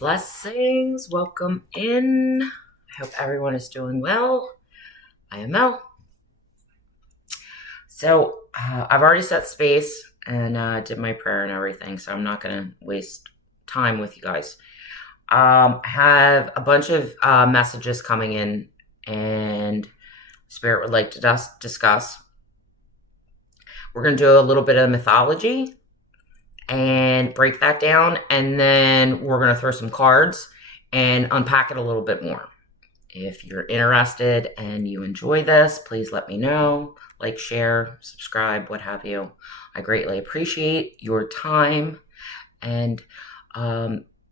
Blessings, welcome in. I hope everyone is doing well. I am Mel. So, I've already set space and did my prayer and everything, so I'm not going to waste time with you guys. I have a bunch of messages coming in, and Spirit would like to discuss. We're going to do a little bit of mythology and break that down, and then we're going to throw some cards and unpack it a little bit more. If you're interested and you enjoy this, please let me know. Like, share, subscribe, what have you. I greatly appreciate your time and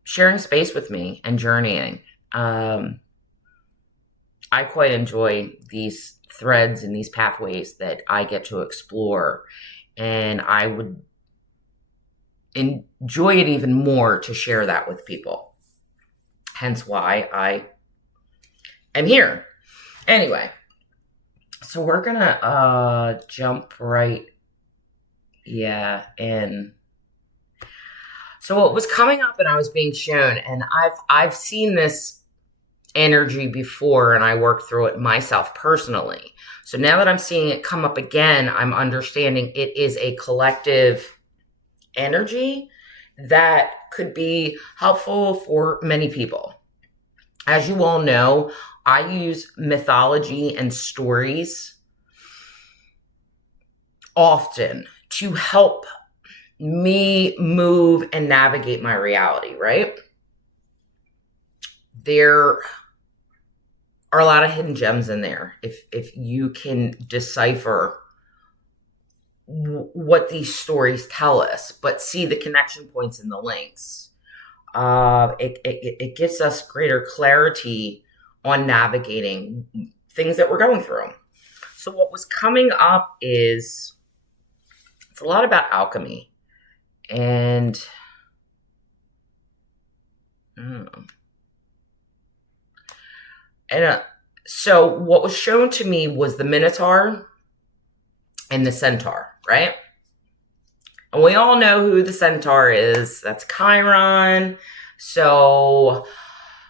sharing space with me and journeying. I quite enjoy these threads and these pathways that I get to explore, and I would enjoy it even more to share that with people. Hence why I am here. Anyway, so we're gonna jump right in. So what was coming up and I was being shown, and I've seen this energy before and I worked through it myself personally. So now that I'm seeing it come up again, I'm understanding it is a collective energy that could be helpful for many people. As you all know, I use mythology and stories often to help me move and navigate my reality, right? There are a lot of hidden gems in there. If you can decipher what these stories tell us, but see the connection points and the links, it gives us greater clarity on navigating things that we're going through. So what was coming up is it's a lot about alchemy, and so what was shown to me was the Minotaur and the Centaur, right? And we all know who the Centaur is. That's Chiron. So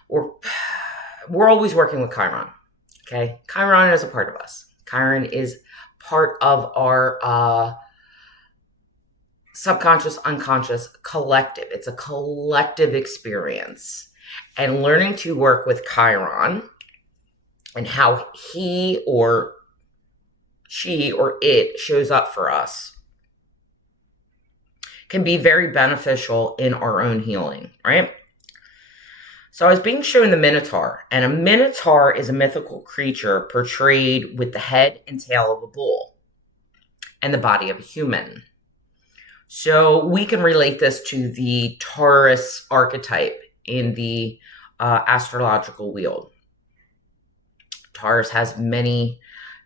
we're always working with Chiron. Okay, Chiron is a part of us. Chiron is part of our subconscious, unconscious collective. It's a collective experience. And learning to work with Chiron and how he or she or it shows up for us can be very beneficial in our own healing, right? So I was being shown the Minotaur, and a Minotaur is a mythical creature portrayed with the head and tail of a bull and the body of a human. So we can relate this to the Taurus archetype in the astrological wheel. Taurus has many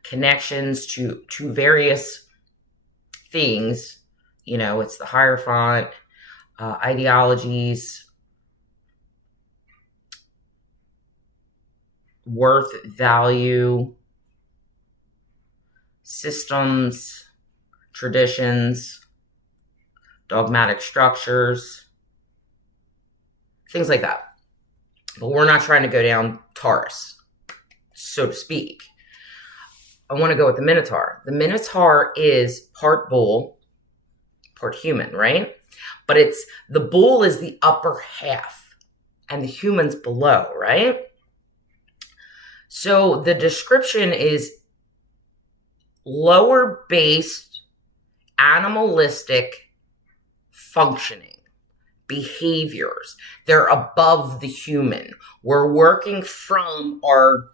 connections to various things. You know, it's the Hierophant, ideologies, worth, value, systems, traditions, dogmatic structures, things like that. But we're not trying to go down Taurus, so to speak. I want to go with the Minotaur. The Minotaur is part bull, part human, right? But the bull is the upper half and the human's below, right? So the description is lower based, animalistic functioning, behaviors. They're above the human. We're working from our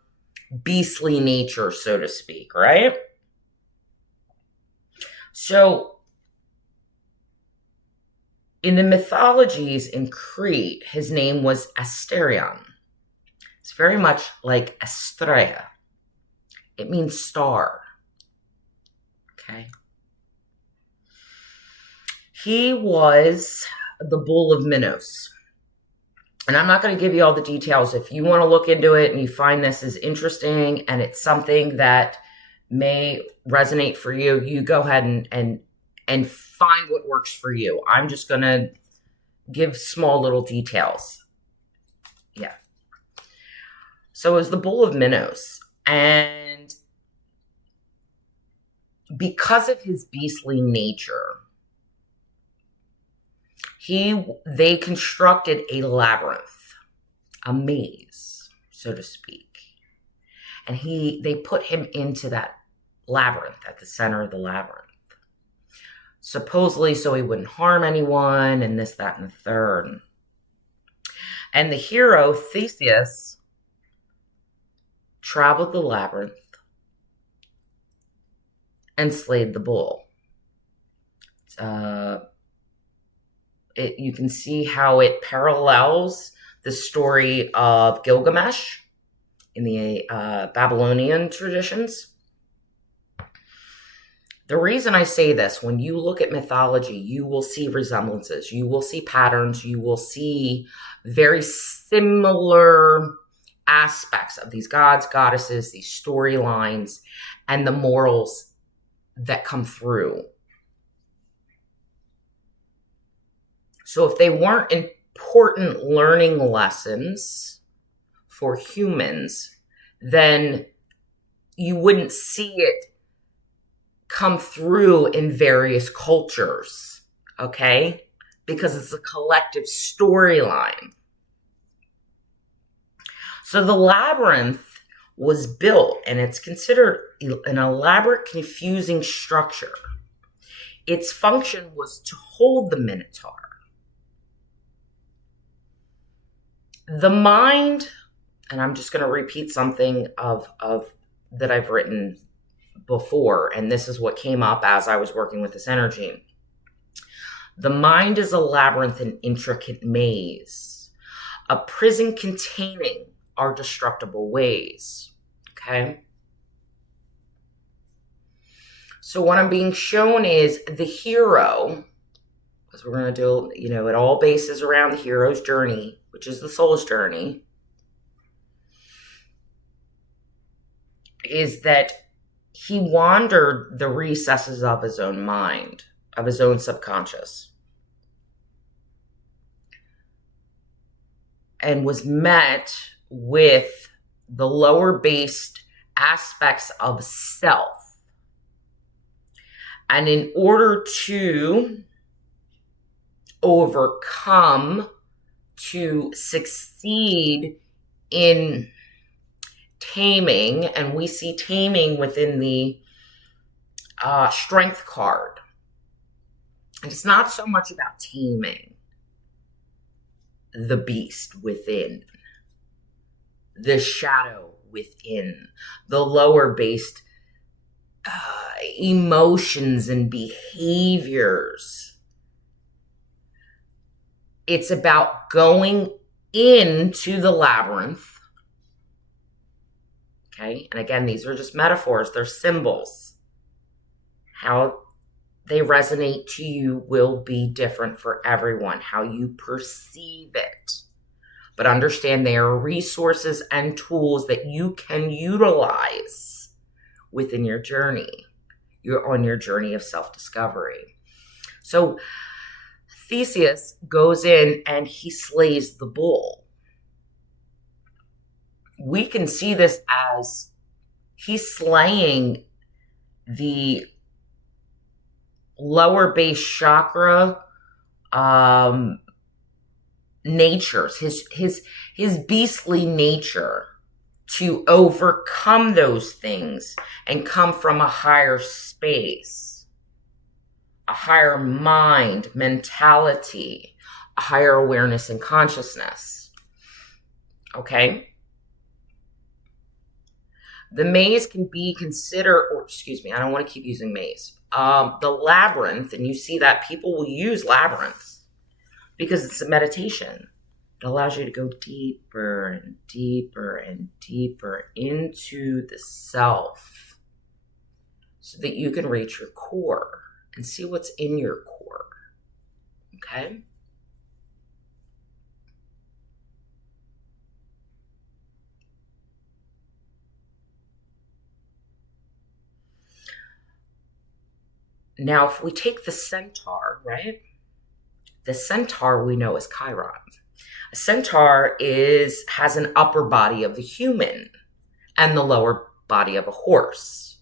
beastly nature, so to speak, right? So in the mythologies in Crete, his name was Asterion. It's very much like Estrella. It means star. Okay. He was the bull of Minos. And I'm not going to give you all the details. If you want to look into it and you find this is interesting and it's something that may resonate for you, you go ahead and find what works for you. I'm just going to give small little details. Yeah. So it was the Bull of Minos. And because of his beastly nature, they constructed a labyrinth, a maze, so to speak. And they put him into that labyrinth, at the center of the labyrinth. Supposedly so he wouldn't harm anyone, and this, that, and the third. And the hero, Theseus, traveled the labyrinth and slayed the bull. You can see how it parallels the story of Gilgamesh in the Babylonian traditions. The reason I say this, when you look at mythology, you will see resemblances, you will see patterns, you will see very similar aspects of these gods, goddesses, these storylines, and the morals that come through. So if they weren't important learning lessons for humans, then you wouldn't see it come through in various cultures, okay? Because it's a collective storyline. So the labyrinth was built, and it's considered an elaborate, confusing structure. Its function was to hold the Minotaur. The mind, and I'm just going to repeat something of that I've written before, and this is what came up as I was working with this energy. The mind is a labyrinth, an intricate maze, a prison containing our destructible ways. Okay? So what I'm being shown is the hero, because we're going to do, it all bases around the hero's journey, which is the soul's journey, is that he wandered the recesses of his own mind, of his own subconscious, and was met with the lower based aspects of self. And in order to overcome, to succeed in taming, and we see taming within the strength card. And it's not so much about taming the beast within, the shadow within, the lower based emotions and behaviors. It's about going into the labyrinth. Okay, and again, these are just metaphors, they're symbols. How they resonate to you will be different for everyone, how you perceive it. But understand they are resources and tools that you can utilize within your journey. You're on your journey of self-discovery. So Theseus goes in and he slays the bull. We can see this as he's slaying the lower base chakra natures, his beastly nature, to overcome those things and come from a higher space, a higher mind, mentality, a higher awareness and consciousness. Okay? The maze can be considered, I don't want to keep using maze. The labyrinth, and you see that people will use labyrinths because it's a meditation. It allows you to go deeper and deeper and deeper into the self so that you can reach your core and see what's in your core. Okay? Now, if we take the Centaur, right? The Centaur we know is Chiron. A centaur has an upper body of the human and the lower body of a horse.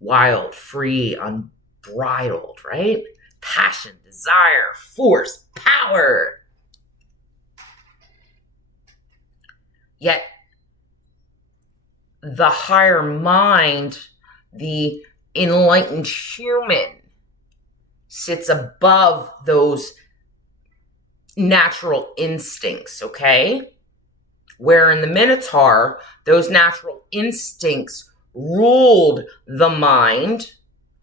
Wild, free, unbridled, right? Passion, desire, force, power. Yet the higher mind, the enlightened human, sits above those natural instincts, okay? Where in the Minotaur, those natural instincts ruled the mind,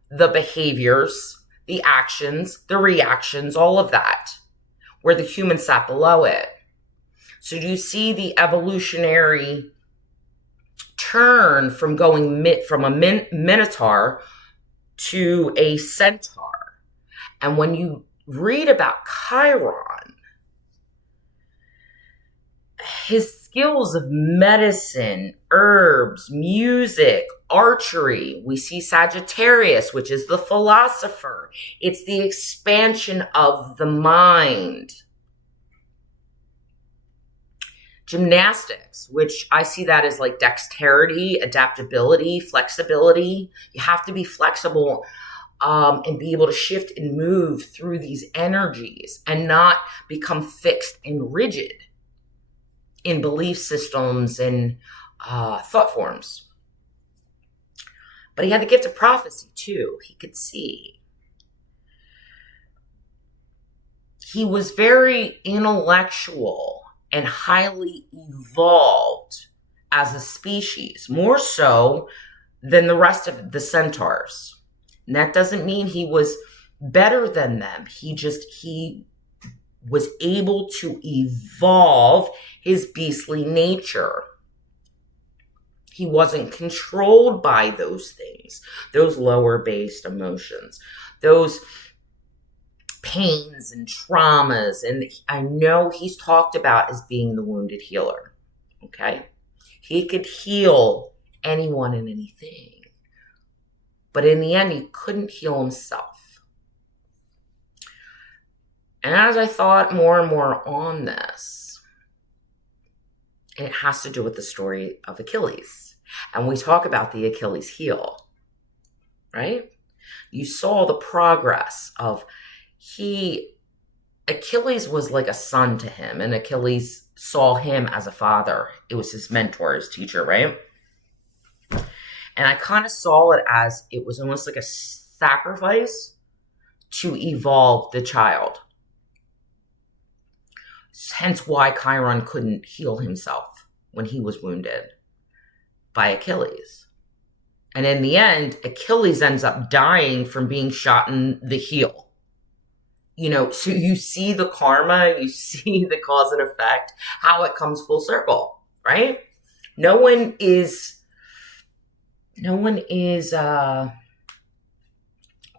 the behaviors, the actions, the reactions, all of that, where the human sat below it. So do you see the evolutionary turn from going from a Minotaur to a Centaur? And when you read about Chiron, his skills of medicine, herbs, music, archery. We see Sagittarius, which is the philosopher. It's the expansion of the mind. Gymnastics, which I see that as like dexterity, adaptability, flexibility. You have to be flexible and be able to shift and move through these energies and not become fixed and rigid in belief systems and thought forms. But he had the gift of prophecy too. He could see. He was very intellectual and highly evolved as a species, more so than the rest of the centaurs. And that doesn't mean he was better than them. He was able to evolve his beastly nature. He wasn't controlled by those things, those lower based emotions, those pains and traumas. And I know he's talked about as being the wounded healer. Okay. He could heal anyone and anything. But in the end, he couldn't heal himself. And as I thought more and more on this, it has to do with the story of Achilles. And we talk about the Achilles heel, right? You saw the progress of Achilles was like a son to him, and Achilles saw him as a father. It was his mentor, his teacher, right? And I kind of saw it as it was almost like a sacrifice to evolve the child. Hence why Chiron couldn't heal himself when he was wounded by Achilles. And in the end, Achilles ends up dying from being shot in the heel. You know, so you see the karma, you see the cause and effect, how it comes full circle, right? No one is,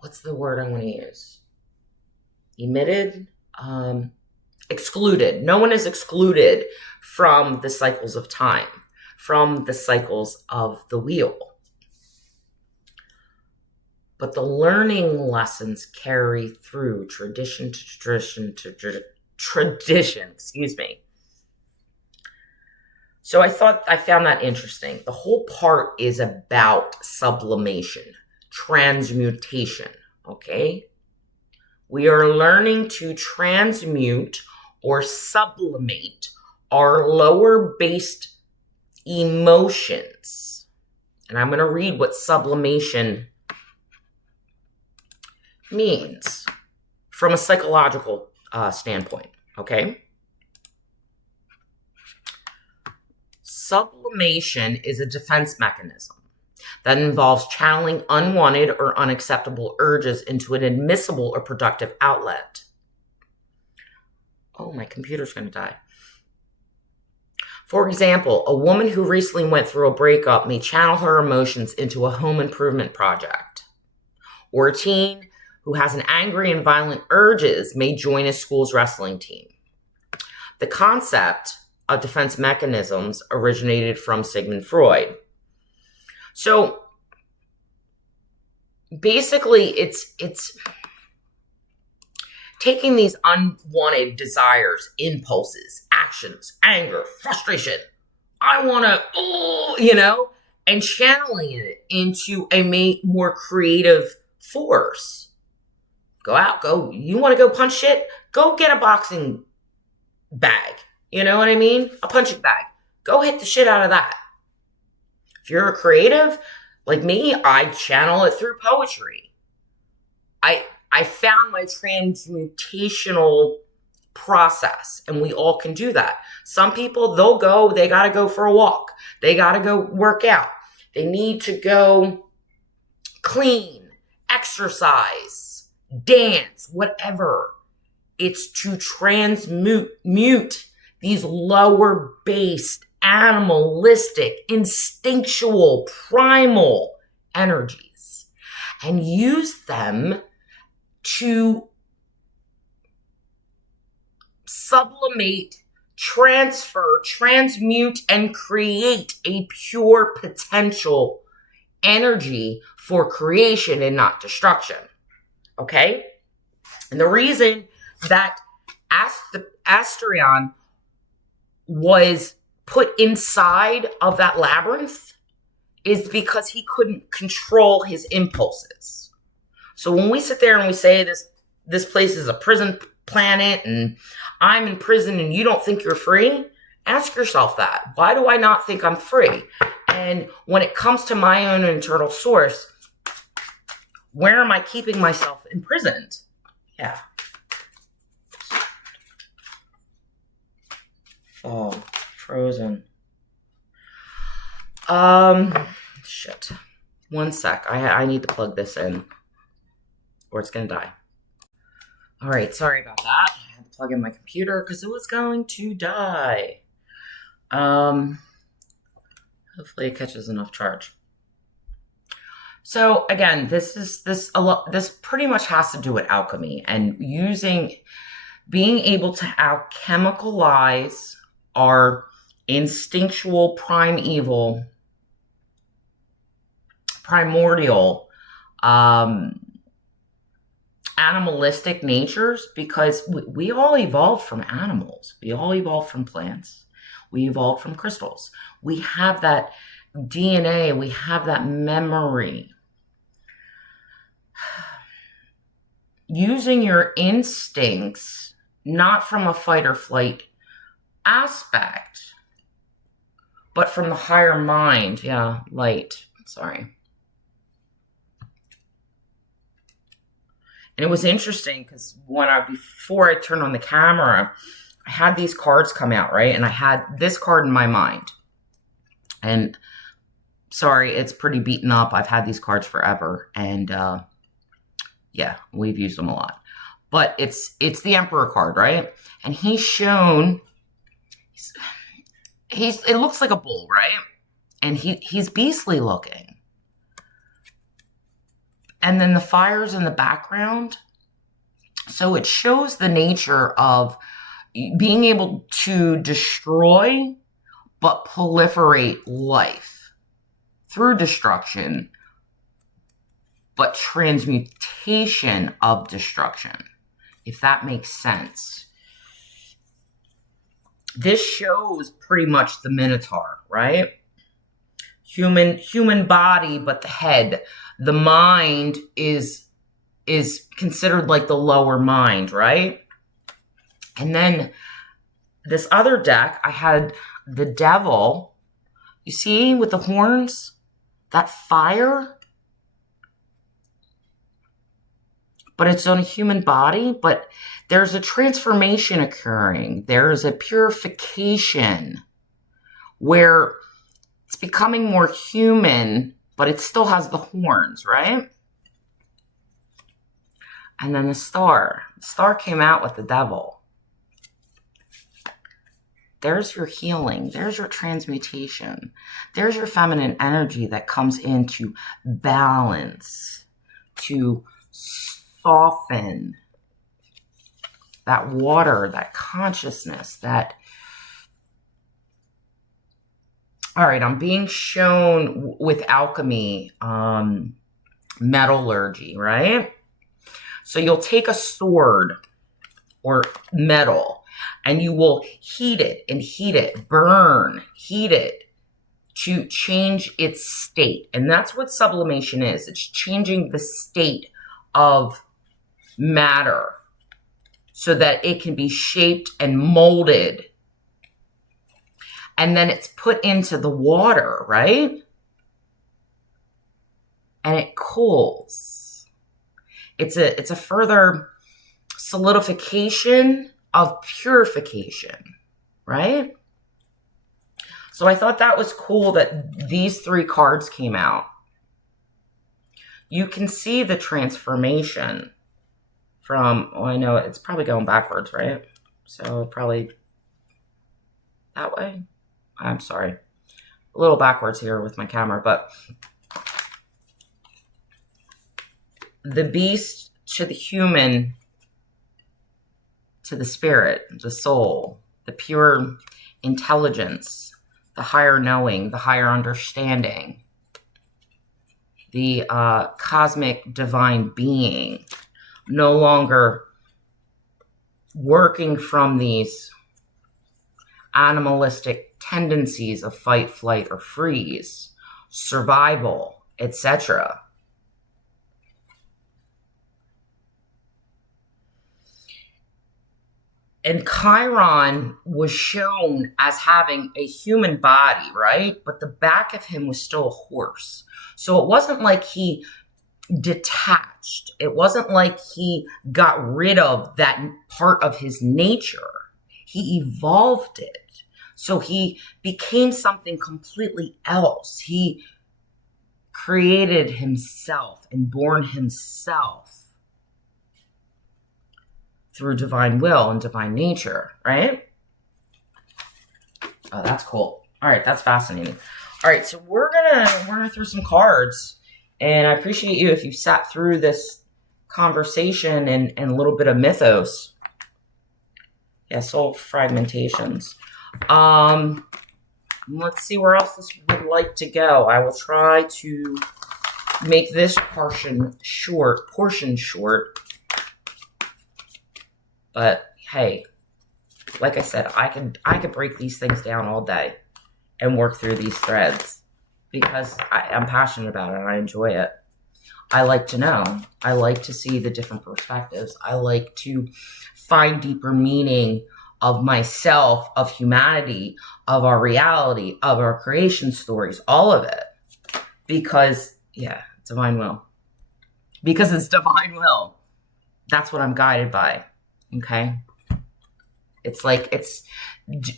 what's the word I want to use? Excluded. No one is excluded from the cycles of time, from the cycles of the wheel. But the learning lessons carry through tradition to tradition, excuse me. So I found that interesting. The whole part is about sublimation, transmutation, okay? We are learning to transmute or sublimate our lower based emotions. And I'm going to read what sublimation means from a psychological standpoint, okay? Sublimation is a defense mechanism that involves channeling unwanted or unacceptable urges into an admissible or productive outlet. Oh, my computer's going to die. For example, a woman who recently went through a breakup may channel her emotions into a home improvement project. Or a teen who has an angry and violent urges may join a school's wrestling team. The concept of defense mechanisms originated from Sigmund Freud. So basically it's taking these unwanted desires, impulses, passions, anger, frustration. I want to, oh, you know, and channeling it into a more creative force. Go out, go. You want to go punch shit? Go get a boxing bag. You know what I mean? A punching bag. Go hit the shit out of that. If you're a creative, like me, I channel it through poetry. I found my transmutational process, and we all can do that. Some people, they got to go for a walk. They got to go work out. They need to go clean, exercise, dance, whatever. It's to transmute these lower based, animalistic, instinctual, primal energies and use them to sublimate, transfer, transmute, and create a pure potential energy for creation and not destruction. Okay? And the reason that Asterion was put inside of that labyrinth is because he couldn't control his impulses. So when we sit there and we say this place is a prison planet and I'm in prison and you don't think you're free, ask yourself that. Why do I not think I'm free? And when it comes to my own internal source, where am I keeping myself imprisoned? Yeah. Oh, frozen. Shit. One sec. I need to plug this in or it's going to die. All right. Sorry about that. I had to plug in my computer because it was going to die. Hopefully it catches enough charge. So again, this pretty much has to do with alchemy and being able to alchemicalize our instinctual, primeval, primordial, animalistic natures, because we all evolved from animals. We all evolved from plants. We evolved from crystals. We have that DNA. We have that memory. Using your instincts, not from a fight or flight aspect, but from the higher mind. Yeah, light. Sorry. And it was interesting because before I turned on the camera, I had these cards come out, right? And I had this card in my mind. And sorry, it's pretty beaten up. I've had these cards forever. And yeah, we've used them a lot. But it's the Emperor card, right? And he's shown, it looks like a bull, right? And he's beastly looking. And then the fire's in the background. So it shows the nature of being able to destroy but proliferate life through destruction, but transmutation of destruction, if that makes sense. This shows pretty much the Minotaur, right? Human body, but the head. The mind is considered like the lower mind, right? And then this other deck, I had the devil. You see with the horns? That fire? But it's on a human body, but there's a transformation occurring. There's a purification where it's becoming more human, but it still has the horns, right? And then the star. The star came out with the devil. There's your healing. There's your transmutation. There's your feminine energy that comes in to balance, to soften that water, that consciousness, that... All right, I'm being shown with alchemy, metallurgy, right? So you'll take a sword or metal and you will heat it, burn, heat it to change its state. And that's what sublimation is. It's changing the state of matter so that it can be shaped and molded. And then it's put into the water, right? And it cools. It's a further solidification of purification, right? So I thought that was cool that these 3 cards came out. You can see the transformation from, well, I know it's probably going backwards, right? So probably that way. I'm sorry. A little backwards here with my camera, but the beast to the human, to the spirit, the soul, the pure intelligence, the higher knowing, the higher understanding, the cosmic divine being, no longer working from these animalistic tendencies of fight, flight, or freeze, survival, etc. And Chiron was shown as having a human body, right? But the back of him was still a horse. So it wasn't like he detached. It wasn't like he got rid of that part of his nature. He evolved it. So he became something completely else. He created himself and born himself through divine will and divine nature, right? Oh, that's cool. All right, that's fascinating. All right, so we're gonna through some cards, and I appreciate you if you sat through this conversation and a little bit of mythos. Yeah, soul fragmentations. Let's see where else this would like to go. I will try to make this portion short. But hey, like I said, I could break these things down all day and work through these threads because I'm passionate about it and I enjoy it. I like to know. I like to see the different perspectives. I like to find deeper meaning of myself, of humanity, of our reality, of our creation stories, all of it. Because, yeah, divine will. Because it's divine will. That's what I'm guided by. Okay. It's like,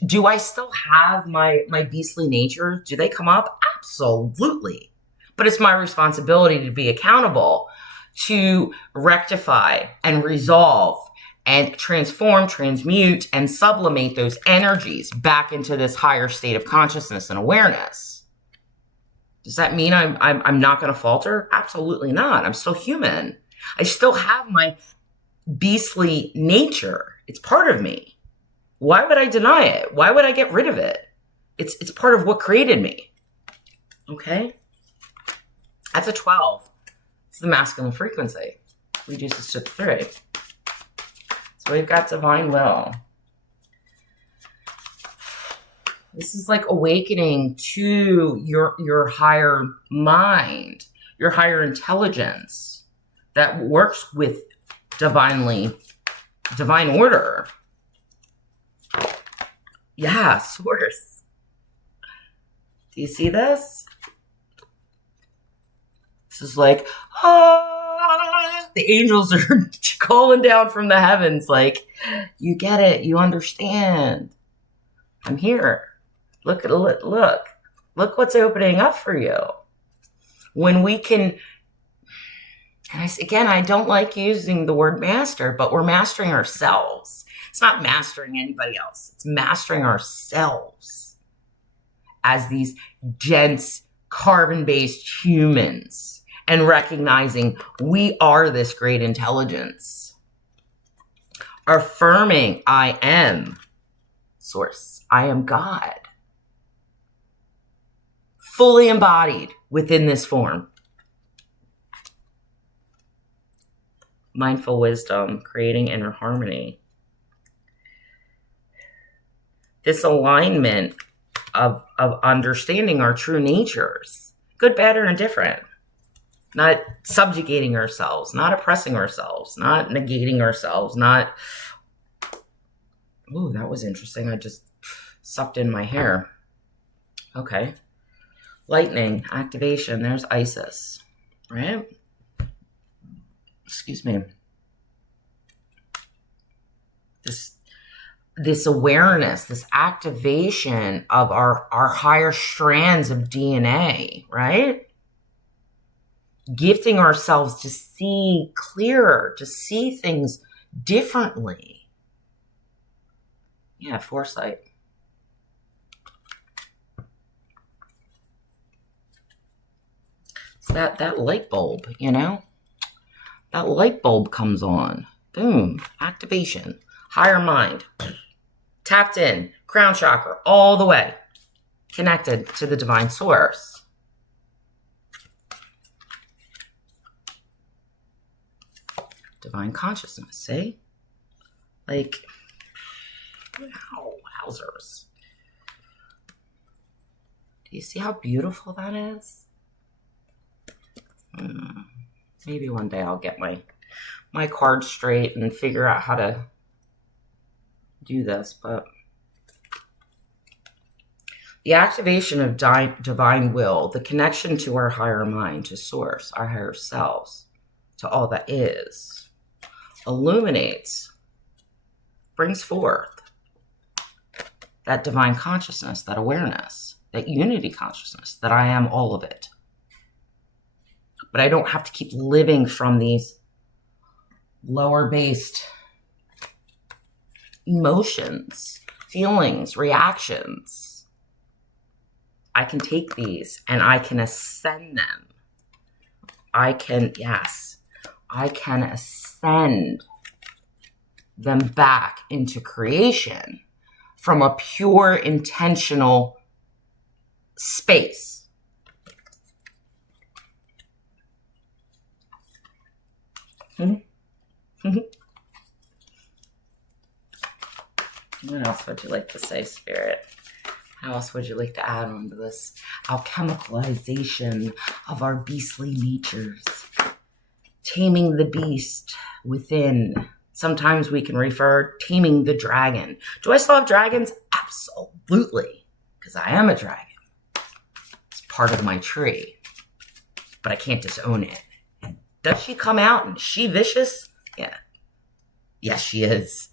do I still have my beastly nature? Do they come up? Absolutely. But it's my responsibility to be accountable, to rectify and resolve and transform, transmute, and sublimate those energies back into this higher state of consciousness and awareness. Does that mean I'm not going to falter? Absolutely not. I'm still human. I still have my beastly nature. It's part of me. Why would I deny it? Why would I get rid of it? It's part of what created me. Okay? That's a 12. It's the masculine frequency. Reduces to 3. So we've got divine will. This is like awakening to your higher mind, your higher intelligence that works with divine order. Yeah, source. Do you see this? This is like, the angels are calling down from the heavens like, you get it, you understand. I'm here. Look Look what's opening up for you. When we can, and I don't like using the word master, but we're mastering ourselves. It's not mastering anybody else. It's mastering ourselves as these dense, carbon-based humans and recognizing we are this great intelligence. Affirming I am source. I am God. Fully embodied within this form. Mindful wisdom, creating inner harmony. this alignment of understanding our true natures, good, bad, or indifferent, not subjugating ourselves, not oppressing ourselves, not negating ourselves, not, ooh, that was interesting. I just sucked in my hair. Okay. Lightning, activation, there's Isis, right? Excuse me. This awareness, this activation of our higher strands of DNA, right? Gifting ourselves to see clearer, to see things differently. Yeah, foresight. It's that light bulb, you know? That light bulb comes on. Boom. Activation. Higher mind. Tapped in. Crown chakra. All the way. Connected to the divine source. Divine consciousness. See? Like, wow, wowzers. Do you see how beautiful that is? Maybe one day I'll get my cards straight and figure out how to do this, but the activation of divine will, the connection to our higher mind, to source, our higher selves, to all that is, illuminates, brings forth that divine consciousness, that awareness, that unity consciousness, that I am all of it. But I don't have to keep living from these lower-based emotions, feelings, reactions. I can take these and I can ascend them. I can ascend them back into creation from a pure, intentional space. What else would you like to say, Spirit? How else would you like to add on to this alchemicalization of our beastly natures? Taming the beast within. Sometimes we can refer taming the dragon. Do I still have dragons? Absolutely. Because I am a dragon. It's part of my tree. But I can't disown it. And does she come out and is she vicious? Yeah. Yes, she is.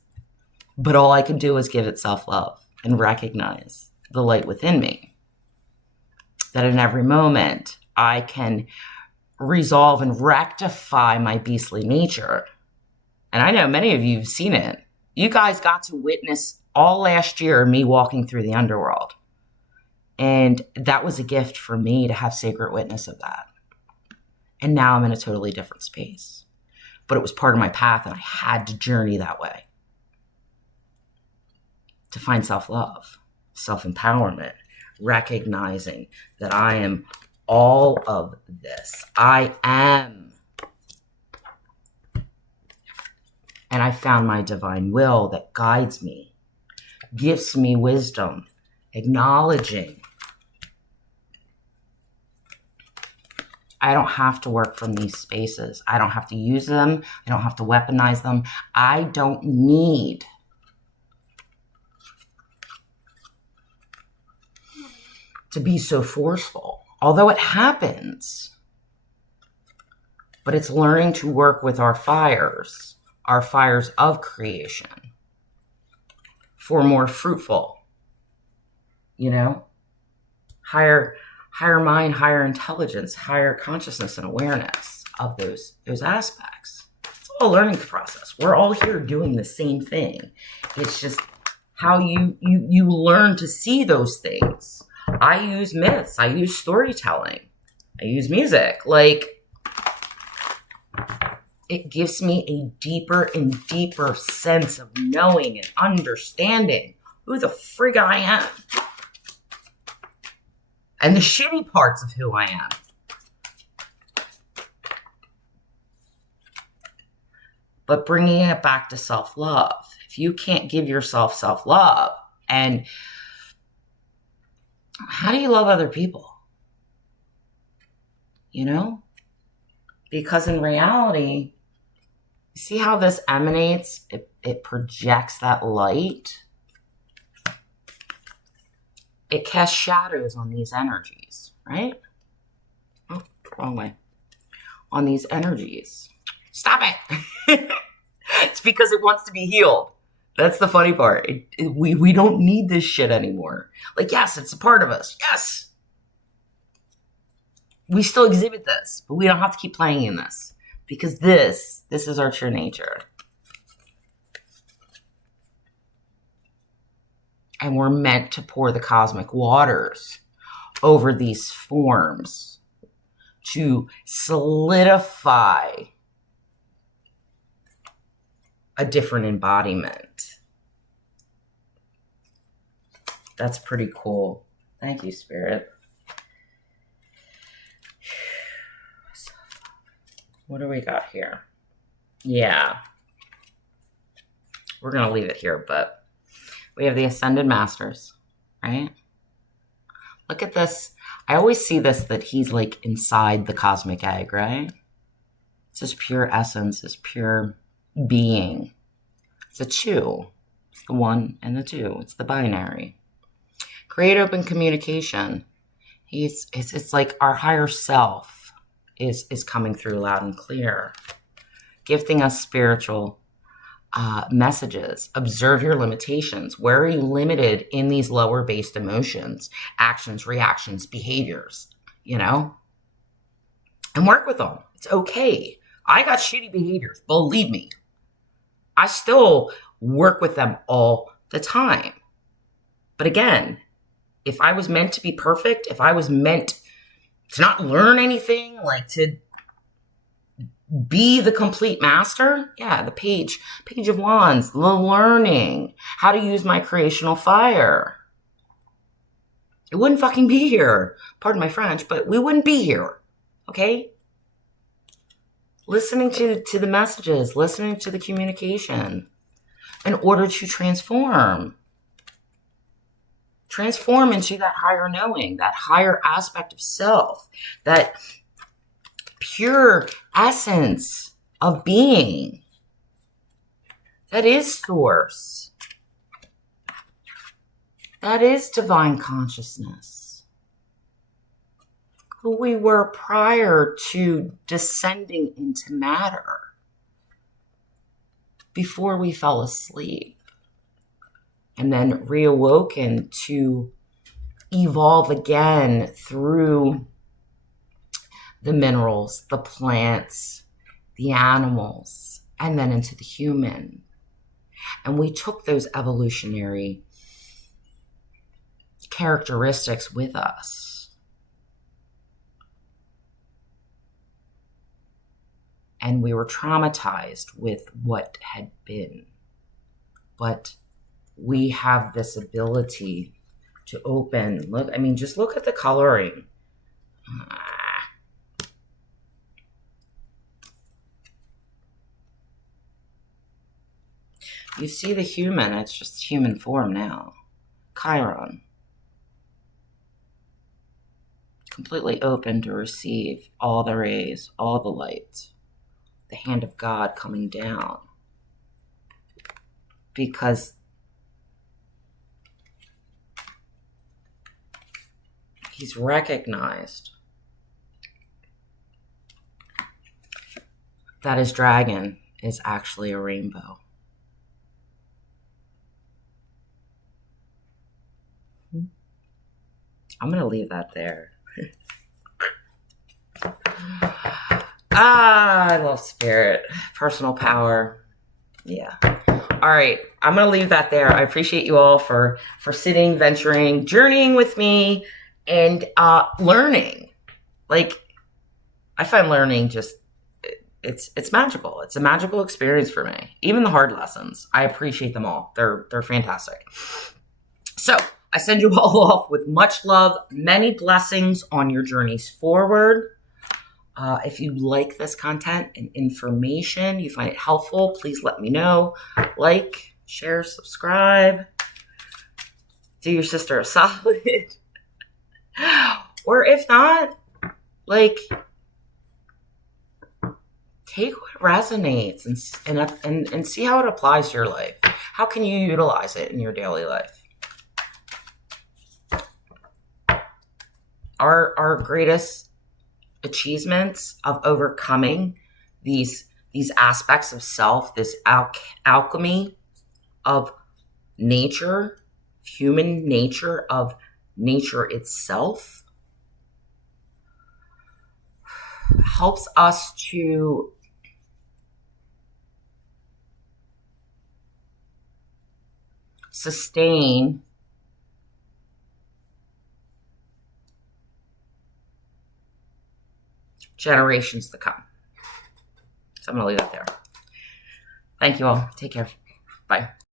But all I can do is give it self-love and recognize the light within me. That in every moment, I can resolve and rectify my beastly nature. And I know many of you have seen it. You guys got to witness all last year me walking through the underworld. And that was a gift for me to have sacred witness of that. And now I'm in a totally different space. But it was part of my path and I had to journey that way. To find self-love, self-empowerment, recognizing that I am all of this. I am. And I found my divine will that guides me, gives me wisdom, acknowledging I don't have to work from these spaces. I don't have to use them. I don't have to weaponize them. I don't need to be so forceful. Although it happens, but it's learning to work with our fires of creation for more fruitful, higher mind, higher intelligence, higher consciousness and awareness of those aspects. It's all a learning process. We're all here doing the same thing. It's just how you learn to see those things. I use myths. I use storytelling. I use music. It gives me a deeper and deeper sense of knowing and understanding who the frig I am. And the shitty parts of who I am. But bringing it back to self-love. If you can't give yourself self-love And how do you love other people? You know? Because in reality, you see how this emanates? It projects that light. It casts shadows on these energies, right? Oh, wrong way. On these energies. Stop it! It's because it wants to be healed. That's the funny part. We don't need this shit anymore. Like, yes, it's a part of us. Yes. We still exhibit this, but we don't have to keep playing in this. Because this is our true nature. And we're meant to pour the cosmic waters over these forms to solidify a different embodiment. That's pretty cool. Thank you, Spirit. What do we got here? Yeah. We're going to leave it here, but we have the Ascended Masters, right? Look at this. I always see this, that he's like inside the cosmic egg, right? It's this pure essence, this pure being. It's a two. It's the one and the two. It's the binary. Create open communication. It's like our higher self is coming through loud and clear, gifting us spiritual messages. Observe your limitations. Where are you limited in these lower based emotions, actions, reactions, behaviors, you know? And work with them. It's okay. I got shitty behaviors. Believe me. I still work with them all the time. But again, if I was meant to be perfect, if I was meant to not learn anything, like to be the complete master, yeah, the page of wands, the learning how to use my creational fire. It wouldn't fucking be here. Pardon my French, but we wouldn't be here. Okay? Listening to the messages, listening to the communication in order to transform. Transform into that higher knowing, that higher aspect of self, that pure essence of being. That is source. That is divine consciousness. Who we were prior to descending into matter, before we fell asleep. And then reawoken to evolve again through the minerals, the plants, the animals, and then into the human. And we took those evolutionary characteristics with us. And we were traumatized with what had been. But we have this ability to open. Look, I mean, just look at the coloring. You see the human, it's just human form now. Chiron. Completely open to receive all the rays, all the light. The hand of God coming down. Because he's recognized that his dragon is actually a rainbow. I'm going to leave that there. I love spirit. Personal power. Yeah. All right. I'm going to leave that there. I appreciate you all for sitting, venturing, journeying with me, and learning. Like, I find learning just, it's magical. It's a magical experience for me. Even the hard lessons. I appreciate them all. They're fantastic. So, I send you all off with much love, many blessings on your journeys forward. If you like this content and information, you find it helpful, please let me know. Like, share, subscribe. do your sister a solid. Or if not, like, take what resonates and see how it applies to your life. How can you utilize it in your daily life? Our greatest achievements of overcoming these aspects of self, this alchemy of nature, human nature, of nature itself, helps us to sustain generations to come. So I'm going to leave that there. Thank you all. Take care. Bye.